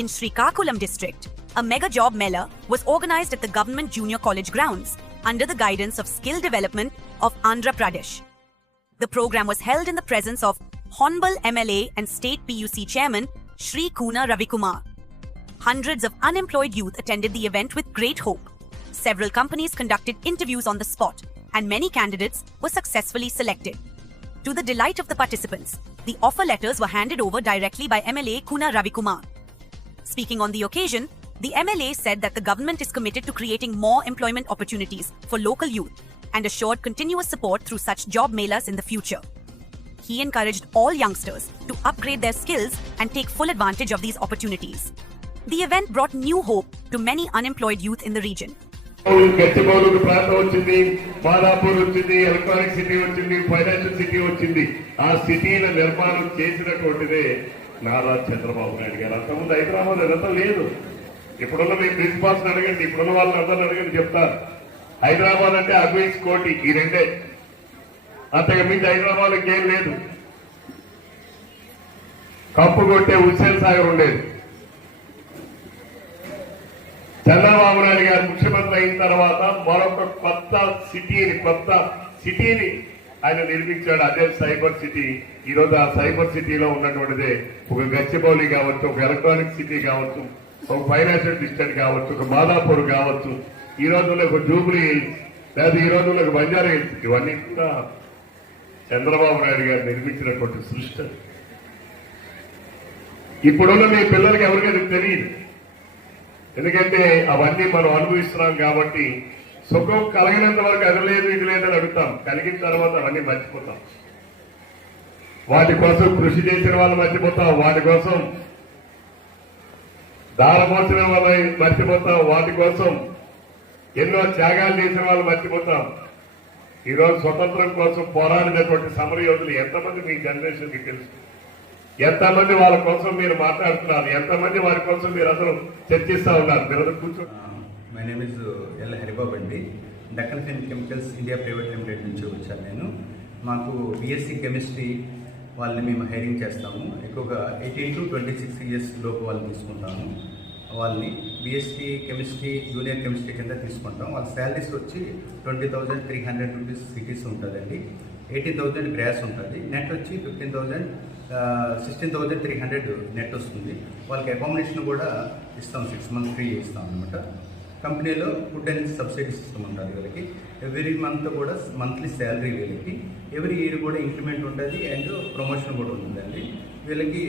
In Srikakulam district, a mega job mela was organized at the government junior college grounds under the guidance of skill development of Andhra Pradesh. The program was held in the presence of Honorable MLA and State PUC Chairman Shri Kuna Ravikumar. Hundreds of unemployed youth attended the event with great hope. Several companies conducted interviews on the spot, and many candidates were successfully selected. To the delight of the participants, the offer letters were handed over directly by MLA Kuna Ravikumar. Speaking on the occasion, the MLA said that the government is committed to creating more employment opportunities for local youth and assured continuous support through such job melas in the future. He encouraged all youngsters to upgrade their skills and take full advantage of these opportunities. The event brought new hope to many unemployed youth in the region. Gachibowli ప్రాంతం వచ్చింది, మాదాపూర్ వచ్చింది, electronic city వచ్చింది, financial city వచ్చింది. ఆ సిటీల నిర్మాణం చేసినటువంటిదే నారా చంద్రబాబు నాయుడు గారు. అంతకుముందు హైదరాబాద్ అదంతా లేదు. ఇప్పుడున్న మీ ప్రిన్సిపాల్స్ అడగండి, ఇప్పుడున్న వాళ్ళని అందరిని అడగండి చెప్తారు. హైదరాబాద్ అంటే అగ్వీస్ కోటి, ఈ రెండే. అంతకు మించి హైదరాబాద్ ఇంకేం లేదు. కప్పు కొట్టే హుస్సేన్ సాగర్ ఉండేది. చంద్రబాబు నాయుడు గారు ముఖ్యమంత్రి అయిన తర్వాత మరొక కొత్త సిటీని ఆయన నిర్మించాడు. అదే సైబర్ సిటీ. ఈరోజు ఆ సైబర్ సిటీలో ఉన్నటువంటిదే ఒక గచ్చిబౌలి కావచ్చు, ఒక ఎలక్ట్రానిక్ సిటీ కావచ్చు, ఒక ఫైనాన్షియల్ డిస్ట్రిక్ట్ కావచ్చు, ఒక మాదాపూర్ కావచ్చు, ఈ రోజుల్లో ఒక జూబ్లీ హిల్స్, లేదా ఈ రోజుల్లో ఒక బంజారా హిల్స్, ఇవన్నీ కూడా చంద్రబాబు నాయుడు గారు నిర్మించినటువంటి సృష్టి. ఇప్పుడున్న మీ పిల్లలకి ఎవరికైనా తెలియదు, ఎందుకంటే అవన్నీ మనం అనుభవిస్తున్నాం కాబట్టి. సుఖం కలిగినంత వరకు అది లేదు ఇది లేదని అడుగుతాం, కలిగిన తర్వాత అవన్నీ మర్చిపోతాం. వాటి కోసం కృషి చేసిన వాళ్ళు మర్చిపోతాం, వాటి కోసం దారమోసిన వాళ్ళని మర్చిపోతాం, వాటి కోసం ఎన్నో త్యాగాలు చేసిన వాళ్ళు మర్చిపోతాం. ఈరోజు స్వతంత్రం కోసం పోరాడినటువంటి సమరయోధులు ఎంతమంది మీ జనరేషన్ కి తెలుసు? ఎంతమంది వాళ్ళ కోసం మీరు మాట్లాడుతున్నారు? ఎంతమంది వారి కోసం మీరు అసలు చర్చిస్తా ఉన్నారు? మీరు కూర్చోండి. My name is L Haribabu అండి. డక్కన్ ఫిన్ కెమికల్స్ ఇండియా ప్రైవేట్ లిమిటెడ్ నుంచి వచ్చాను నేను. మాకు బీఎస్సీ కెమిస్ట్రీ వాళ్ళని మేము హైరింగ్ చేస్తాము. ఎక్కువగా 18 to 26 years లోపు వాళ్ళు తీసుకుంటాము. వాళ్ళని బీఎస్సీ కెమిస్ట్రీ జూనియర్ కెమిస్ట్రీ కింద తీసుకుంటాం. వాళ్ళ శాలరీస్ వచ్చి 20,300 rupees సిటీస్ ఉంటుందండి. 18,000 గ్రాస్ ఉంటుంది. నెట్ వచ్చి 16,300 నెట్ వస్తుంది. వాళ్ళకి అకామిడేషన్ కూడా ఇస్తాం, 6 months ఫ్రీ ఇస్తాం అనమాట. కంపెనీలో ఫుడ్ అండ్ సబ్సిడీ సిస్టమ్ ఉంటుంది వీళ్ళకి. ఎవ్రీ మంత్ కూడా మంత్లీ శాలరీ వీళ్ళకి. ఎవ్రీ ఇయర్ కూడా ఇంక్రిమెంట్ ఉంటుంది అండ్ ప్రమోషన్ కూడా ఉంటుందండి వీళ్ళకి.